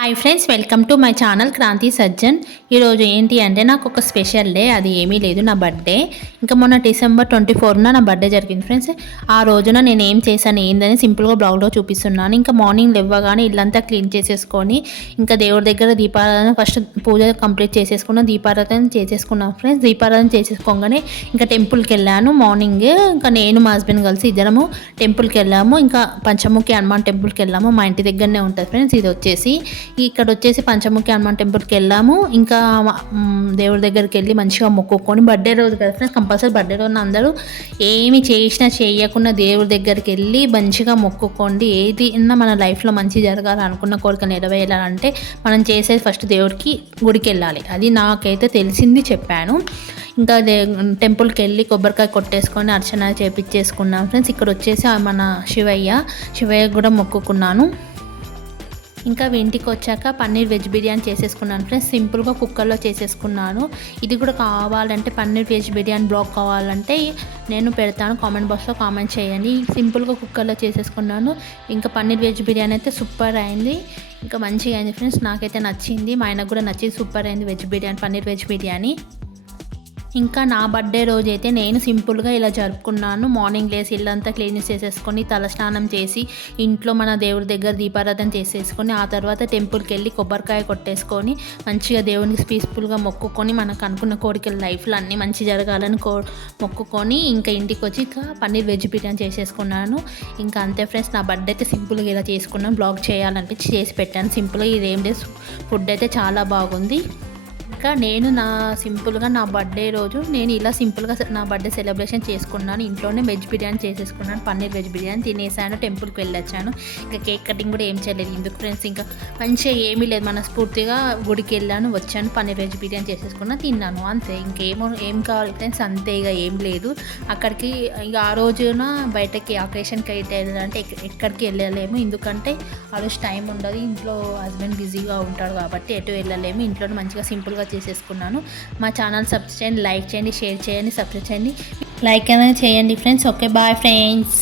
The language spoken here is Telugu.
Hi friends welcome to my channel Kranthi Sajjan ఈరోజు ఏంటి అంటే నాకు ఒక స్పెషల్ డే అది ఏమీ లేదు నా బర్త్డే ఇంకా మొన్న డిసెంబర్ ట్వంటీ ఫోర్న నా బర్త్డే జరిగింది ఫ్రెండ్స్ ఆ రోజున నేను ఏం చేశాను ఏందని సింపుల్గా బ్లాగ్లో చూపిస్తున్నాను. ఇంకా మార్నింగ్ లేవగానే ఇల్లంతా క్లీన్ చేసేసుకొని ఇంకా దేవుడి దగ్గర దీపారాధన ఫస్ట్ పూజ కంప్లీట్ చేసేసుకున్నాను దీపారాధన చేసేసుకున్నాను ఫ్రెండ్స్ దీపారాధన చేసేసుకోగానే ఇంకా టెంపుల్కి వెళ్ళాను. మార్నింగ్ ఇంకా నేను మా హస్బెండ్ కలిసి ఇద్దరము టెంపుల్కి వెళ్ళాము. ఇంకా పంచముఖి హనుమాన్ టెంపుల్కి వెళ్ళాము. మా ఇంటి దగ్గరనే ఉంటుంది ఫ్రెండ్స్ ఇది వచ్చేసి. ఇక్కడ వచ్చేసి పంచముఖి హనుమాన్ టెంపుల్కి వెళ్ళాము ఇంకా దేవుడి దగ్గరికి వెళ్ళి మంచిగా మొక్కుకొని బర్త్డే రోజు కదా ఫ్రెండ్స్ కంపల్సరీ బర్త్డే రోజున అందరూ ఏమి చేసినా చేయకుండా దేవుడి దగ్గరికి వెళ్ళి మంచిగా మొక్కుకోండి. ఏది మన లైఫ్లో మంచి జరగాలి అనుకున్న కోరిక నెరవేరాలంటే మనం చేసేది ఫస్ట్ దేవుడికి గుడికి వెళ్ళాలి అది నాకైతే తెలిసింది చెప్పాను. ఇంకా దే- టెంపుల్కి వెళ్ళి కొబ్బరికాయ కొట్టేసుకొని అర్చన చేపించేసుకున్నాం ఫ్రెండ్స్ ఇక్కడ వచ్చేసి మన శివయ్య శివయ్య కూడా మొక్కుకున్నాను. ఇంకా ఇంటికి వచ్చాక పన్నీర్ వెజ్ బిర్యానీ చేసేసుకున్నాను ఫ్రెండ్స్. సింపుల్గా కుక్కర్లో చేసేసుకున్నాను. ఇది కూడా కావాలంటే పన్నీర్ వెజ్ బిర్యానీ బ్లాక్ కావాలంటే నేను పెడతాను. కామెంట్ బాక్స్లో కామెంట్ చేయండి. సింపుల్గా కుక్కర్లో చేసేసుకున్నాను. ఇంకా పన్నీర్ వెజ్ బిర్యానీ అయితే సూపర్ అయింది. ఇంకా మంచిగా అయింది ఫ్రెండ్స్. నాకైతే నచ్చింది. మా ఆయనకు కూడా నచ్చింది. సూపర్ అయింది వెజ్ బిర్యానీ పన్నీర్ వెజ్ బిర్యానీ. ఇంకా నా బర్త్డే రోజు అయితే నేను సింపుల్గా ఇలా జరుపుకున్నాను. మార్నింగ్ లేసి ఇల్లంతా క్లీన్ చేసేసుకొని తలస్నానం చేసి ఇంట్లో మన దేవుడి దగ్గర దీపారాధన చేసేసుకొని ఆ తర్వాత టెంపుల్కి వెళ్ళి కొబ్బరికాయ కొట్టేసుకొని మంచిగా దేవునికి పీస్ఫుల్గా మొక్కుకొని మనకు అనుకున్న కోరికలు లైఫ్లో అన్నీ మంచి జరగాలని కో మొక్కుకొని ఇంకా ఇంటికి వచ్చి ఇంకా పన్నీర్ వెజ్ బిర్యానీ చేసేసుకున్నాను. ఇంకా అంతే ఫ్రెండ్స్ నా బర్త్డే అయితే సింపుల్గా ఇలా చేసుకున్నాను బ్లాగ్ చేయాలనిపించి చేసి పెట్టాను. సింపుల్గా ఇదేం లేదు. ఫుడ్ అయితే చాలా బాగుంది. ఇంకా నేను నా సింపుల్గా నా బర్త్డే రోజు నేను ఇలా సింపుల్గా నా బర్త్డే సెలబ్రేషన్ చేసుకున్నాను. ఇంట్లోనే వెజ్ బిర్యానీ చేసేసుకున్నాను. పన్నీర్ వెజ్ బిర్యానీ తినేసాను. టెంపుల్కి వెళ్ళొచ్చాను. ఇంకా కేక్ కటింగ్ కూడా ఏం చేయలేదు. ఎందుకు ఫ్రెండ్స్? ఇంకా మంచిగా ఏమీ లేదు. మనస్ఫూర్తిగా గుడికి వెళ్ళాను వచ్చాను పన్నీర్ వెజ్ బిర్యానీ చేసేసుకున్నా తిన్నాను. అంతే. ఇంకేమో ఏం కావాలి ఫ్రెండ్స్? అంతే. ఇక ఏం లేదు. అక్కడికి ఇక ఆ రోజున బయటకి అకేషన్కి అయితే వెళ్ళాలంటే ఎక్కడికి వెళ్ళలేము. ఎందుకంటే ఆ రోజు టైం ఉండదు. ఇంట్లో హస్బెండ్ బిజీగా ఉంటాడు కాబట్టి ఎటు వెళ్ళలేము. ఇంట్లో మంచిగా సింపుల్గా చేసేసుకున్నాను. మా ఛానల్ సబ్స్క్రైబ్ చేయండి లైక్ చేయండి షేర్ చేయండి సబ్స్క్రైబ్ చేయండి. లైక్ అనేది చేయండి ఫ్రెండ్స్. Okay bye friends.